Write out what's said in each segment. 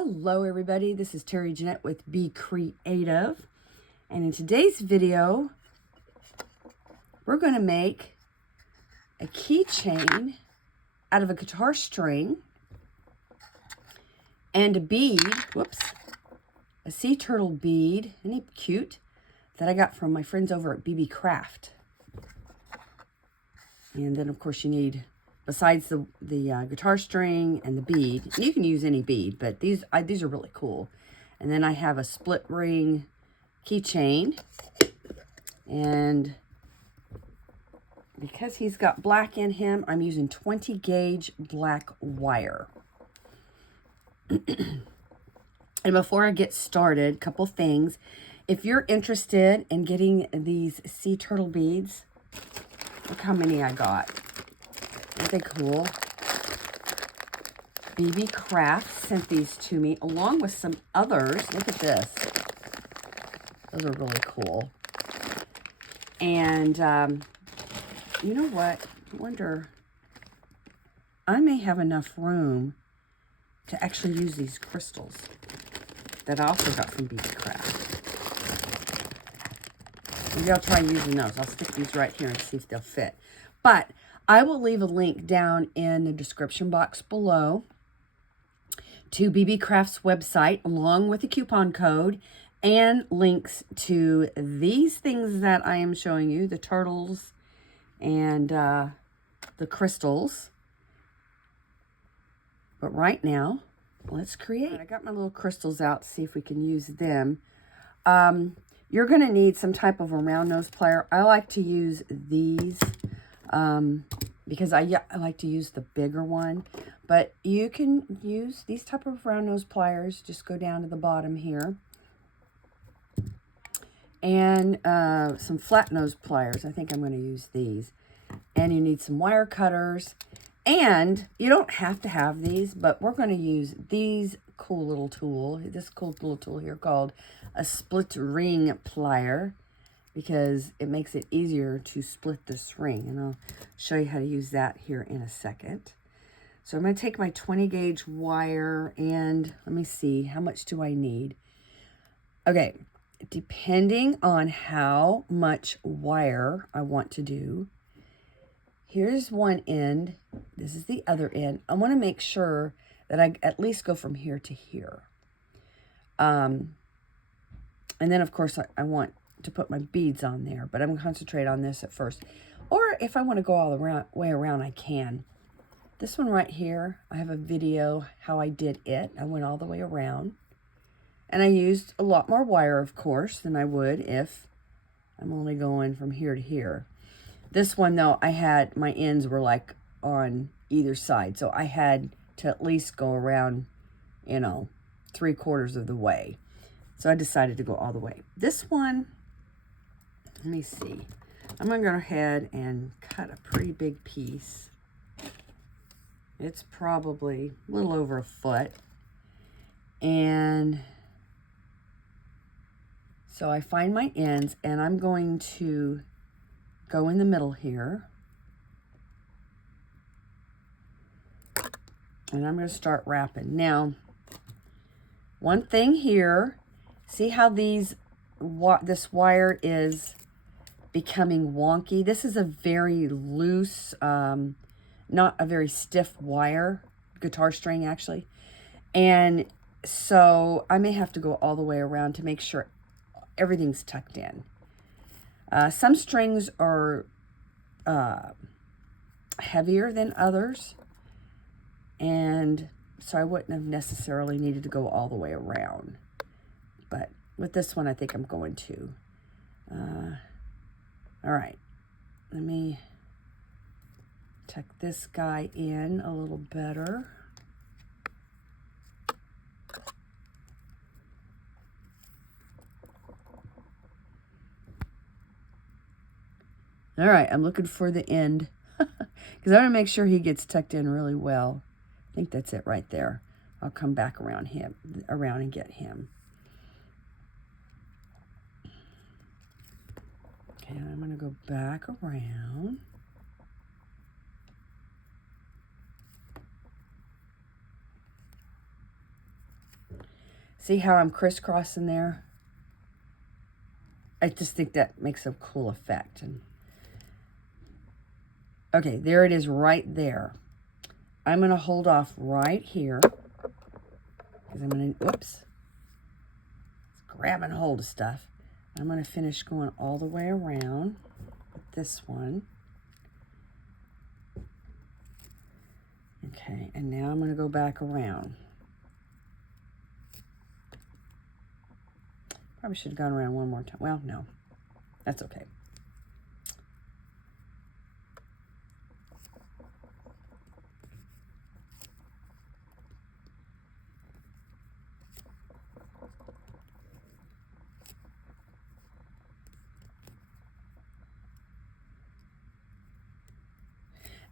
Hello everybody, this is Terry Jeanette with Be Creative, and in today's video we're going to make a keychain out of a guitar string and a bead, a sea turtle bead, isn't he cute, that I got from my friends over at BB Craft. And then of course you need, besides the guitar string and the bead, and you can use any bead, but these are really cool. And then I have a split ring keychain, and because he's got black in him, I'm using 20 gauge black wire. And before I get started, a couple things. If you're interested in getting these sea turtle beads, look how many I got. Aren't they cool? BB Craft sent these to me along with some others. Look at this. Those are really cool. And you know what? I wonder, I may have enough room to actually use these crystals that I also got from BB Craft. Maybe I'll try using those. I'll stick these right here and see if they'll fit. But I will leave a link down in the description box below to BB Craft's website along with a coupon code and links to these things that I am showing you, the turtles and the crystals. But right now, let's create. I got my little crystals out to see if we can use them. You're going to need some type of a round nose plier. I like to use these because I like to use the bigger one. But you can use these type of round nose pliers. Just go down to the bottom here. And some flat nose pliers. I think I'm going to use these. And you need some wire cutters. And you don't have to have these, but we're going to use these cool little tool. This cool little tool here called a split ring plier, because it makes it easier to split this ring. And I'll show you how to use that here in a second. So I'm going to take my 20 gauge wire and let me see, how much do I need? Okay, depending on how much wire I want to do, here's one end, this is the other end. I want to make sure that I at least go from here to here. And then of course I want to put my beads on there, but I'm going to concentrate on this at first. Or if I want to go all the way around, I can. This one right here, I have a video how I did it. I went all the way around. And I used a lot more wire, of course, than I would if I'm only going from here to here. This one, though, I had, my ends were like on either side. So I had to at least go around, you know, 3/4 of the way. So I decided to go all the way. This one, let me see. I'm going to go ahead and cut a pretty big piece. It's probably a little over a foot. And so I find my ends, and I'm going to go in the middle here. And I'm going to start wrapping. Now, one thing here, see how this wire is becoming wonky? This is a very loose, not a very stiff wire, guitar string actually. And so I may have to go all the way around to make sure everything's tucked in. Some strings are heavier than others, and so I wouldn't have necessarily needed to go all the way around. But with this one, I think I'm going to. All right, let me tuck this guy in a little better. All right, I'm looking for the end because I want to make sure he gets tucked in really well. I think that's it right there. I'll come back around and get him. Okay, I'm going to go back around. See how I'm crisscrossing there? I just think that makes a cool effect. And okay, there it is right there. I'm going to hold off right here because I'm going to, whoops, it's grabbing hold of stuff. I'm going to finish going all the way around with this one. Okay, and now I'm going to go back around. Probably should have gone around one more time. Well, no, that's okay.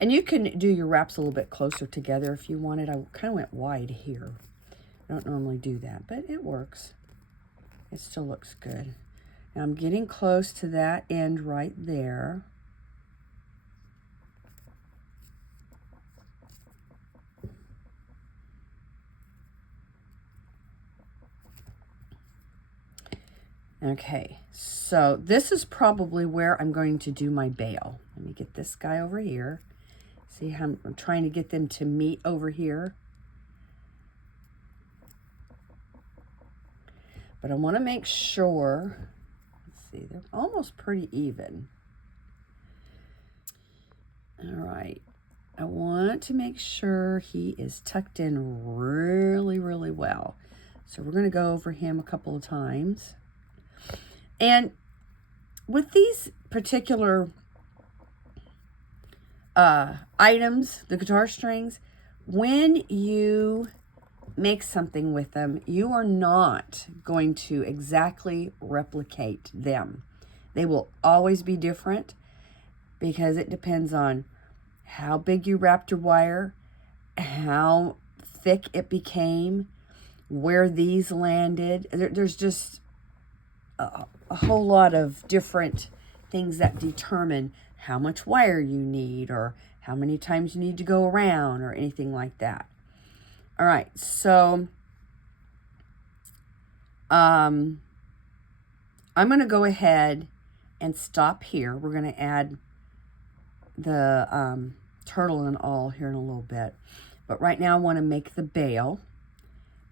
And you can do your wraps a little bit closer together if you wanted. I kind of went wide here. I don't normally do that, but it works. It still looks good. Now I'm getting close to that end right there. Okay, so this is probably where I'm going to do my bail. Let me get this guy over here. See how I'm trying to get them to meet over here. But I want to make sure, let's see, they're almost pretty even. All right, I want to make sure he is tucked in really, really well. So we're going to go over him a couple of times. And with these particular items, the guitar strings, when you make something with them, you are not going to exactly replicate them. They will always be different because it depends on how big you wrapped your wire, how thick it became, where these landed. There's just a whole lot of different things that determine how much wire you need or how many times you need to go around or anything like that. All right, so I'm going to go ahead and stop here. We're going to add the turtle and all here in a little bit. But right now I want to make the bail.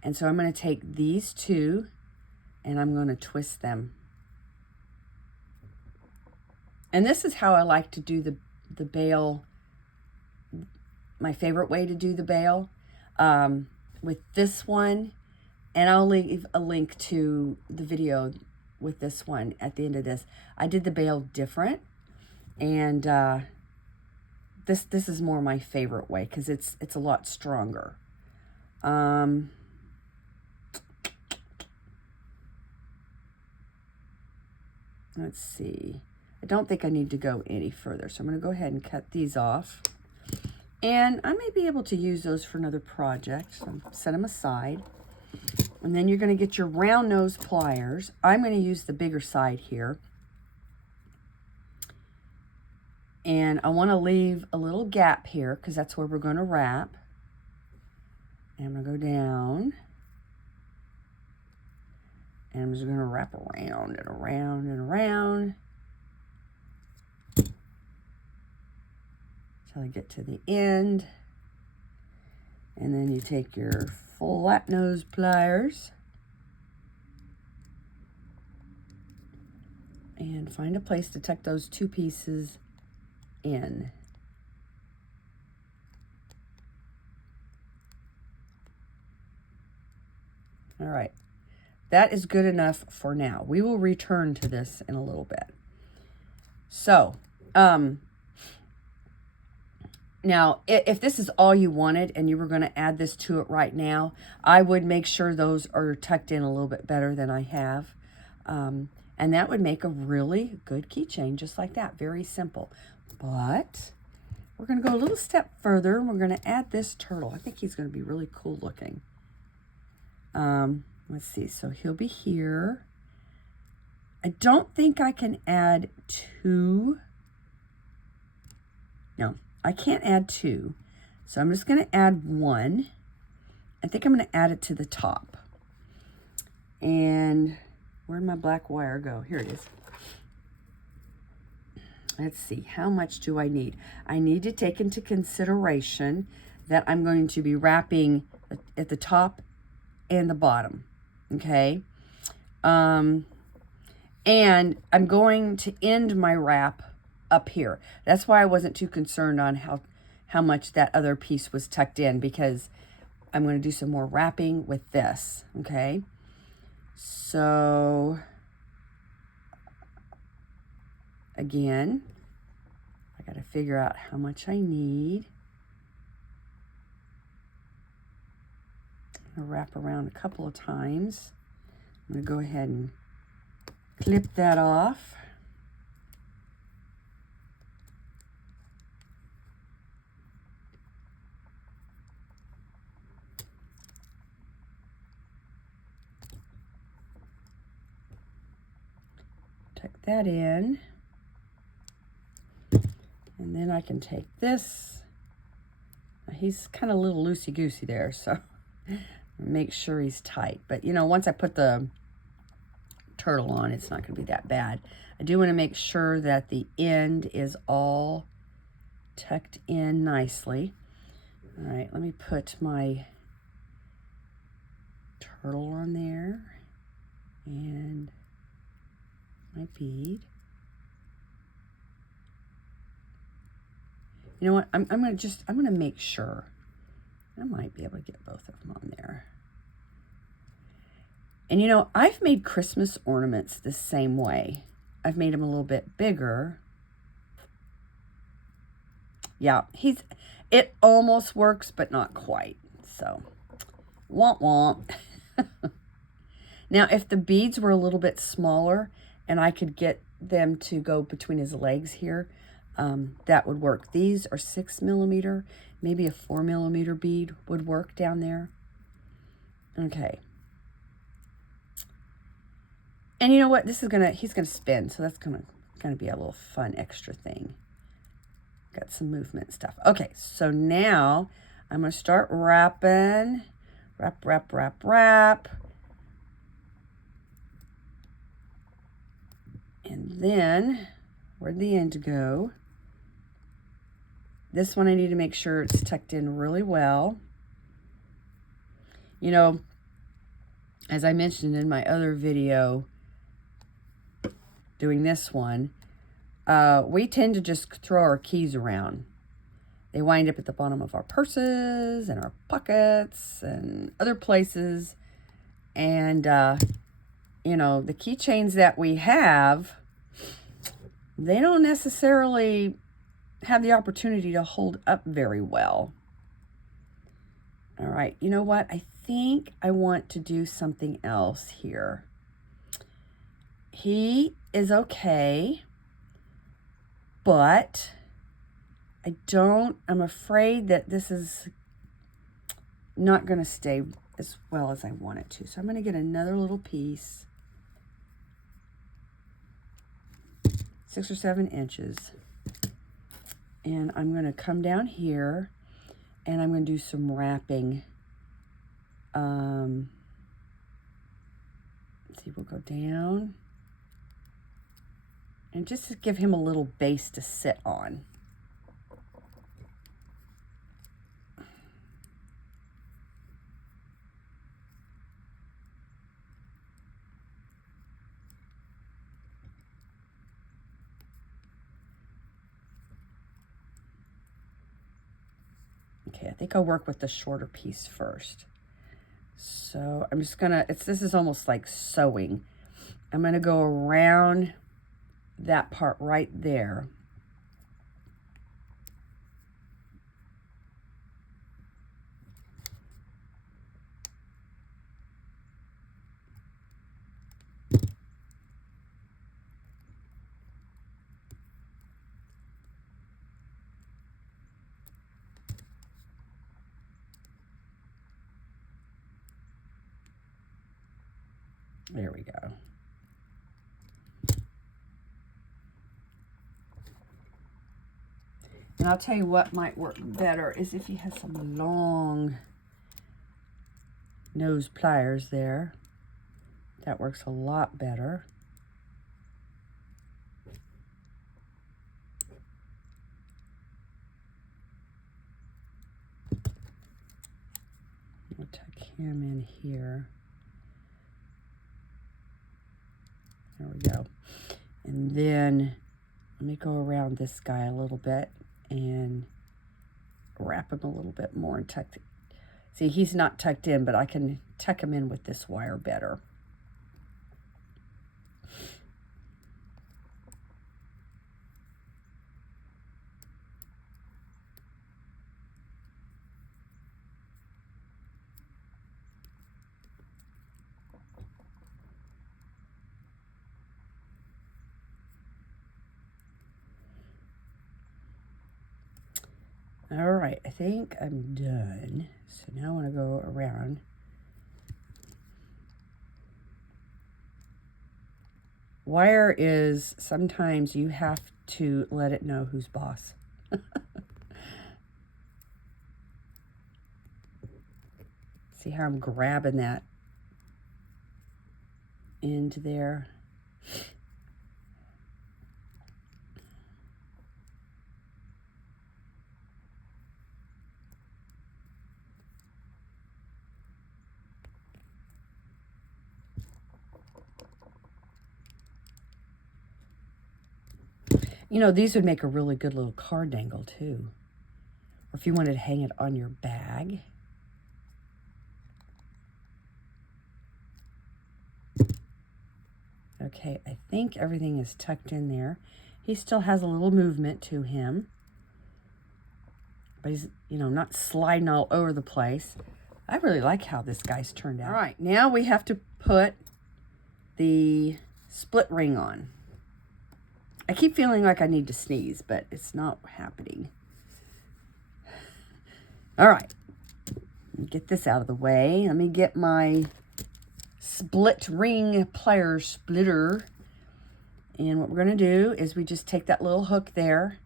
And so I'm going to take these two and I'm going to twist them. And this is how I like to do the bail, my favorite way to do the bail. With this one, and I'll leave a link to the video with this one at the end of this. I did the bail different, and this is more my favorite way because it's a lot stronger. Let's see. I don't think I need to go any further, so I'm going to go ahead and cut these off. And I may be able to use those for another project, so set them aside. And then you're going to get your round nose pliers. I'm going to use the bigger side here. And I want to leave a little gap here because that's where we're going to wrap. And I'm going to go down. And I'm just going to wrap around and around and around. Until I get to the end. And then you take your flat nose pliers and find a place to tuck those two pieces in. All right, that is good enough for now. We will return to this in a little bit. So, now, if this is all you wanted and you were going to add this to it right now, I would make sure those are tucked in a little bit better than I have. And that would make a really good keychain just like that. Very simple. But we're going to go a little step further and we're going to add this turtle. I think he's going to be really cool looking. Let's see. So he'll be here. I don't think I can add two. No. I can't add two, so I'm just going to add one. I think I'm going to add it to the top. And where'd my black wire go? Here it is. Let's see, how much do I need? I need to take into consideration that I'm going to be wrapping at the top and the bottom, okay? And I'm going to end my wrap up here. That's why I wasn't too concerned on how much that other piece was tucked in, because I'm going to do some more wrapping with this, okay? So, again, I got to figure out how much I need. I'm going to wrap around a couple of times. I'm going to go ahead and clip that off. Tuck that in. And then I can take this. He's kind of a little loosey-goosey there, so make sure he's tight. But, you know, once I put the turtle on, it's not going to be that bad. I do want to make sure that the end is all tucked in nicely. All right, let me put my turtle on there and my bead. You know what? I'm gonna make sure. I might be able to get both of them on there. And you know, I've made Christmas ornaments the same way. I've made them a little bit bigger. Yeah, it almost works, but not quite. So, womp womp. Now, if the beads were a little bit smaller and I could get them to go between his legs here, that would work. These are 6mm, maybe a 4mm bead would work down there. Okay. And you know what? He's gonna spin, so that's gonna be a little fun extra thing. Got some movement stuff. Okay, so now I'm gonna start wrapping. Wrap, wrap, wrap, wrap. And then, where'd the end go? This one I need to make sure it's tucked in really well. You know, as I mentioned in my other video doing this one, we tend to just throw our keys around. They wind up at the bottom of our purses and our pockets and other places. And, you know, the keychains that we have, they don't necessarily have the opportunity to hold up very well. All right, you know what? I think I want to do something else here. He is okay, but I'm afraid that this is not going to stay as well as I want it to. So I'm going to get another little piece, 6 or 7 inches. And I'm going to come down here and I'm going to do some wrapping. Let's see, we'll go down. And just to give him a little base to sit on. Okay, I think I'll work with the shorter piece first. So I'm just gonna, this is almost like sewing. I'm gonna go around that part right there. There we go. And I'll tell you what might work better is if you have some long nose pliers there. That works a lot better. I'll tuck him in here. There we go. And then let me go around this guy a little bit and wrap him a little bit more and tuck it. See, he's not tucked in, but I can tuck him in with this wire better. All right, I think I'm done. So now I want to go around. Wire is, sometimes you have to let it know who's boss. See how I'm grabbing that into there? You know, these would make a really good little card dangle too. Or if you wanted to hang it on your bag. Okay, I think everything is tucked in there. He still has a little movement to him. But he's, you know, not sliding all over the place. I really like how this guy's turned out. All right, now we have to put the split ring on. I keep feeling like I need to sneeze, but it's not happening. All right, get this out of the way. Let me get my split ring plier splitter. And what we're going to do is we just take that little hook there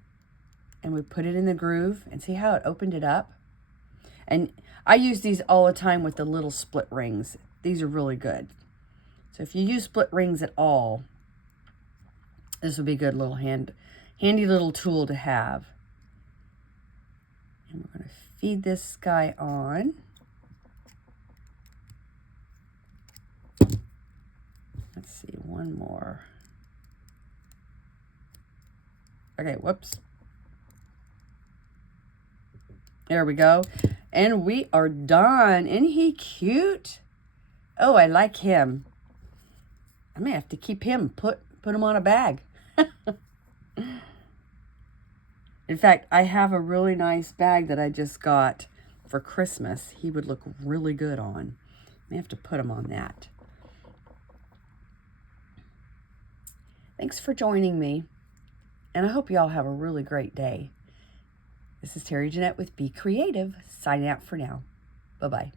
and we put it in the groove, and see how it opened it up? And I use these all the time with the little split rings. These are really good. So if you use split rings at all, this would be a good little handy little tool to have. And we're going to feed this guy on. Let's see, one more. Okay, whoops. There we go. And we are done. Isn't he cute? Oh, I like him. I may have to keep him, put him on a bag. In fact, I have a really nice bag that I just got for Christmas. He would look really good on. I may have to put him on that. Thanks for joining me. And I hope you all have a really great day. This is Terry Jeanette with Be Creative, signing out for now. Bye-bye.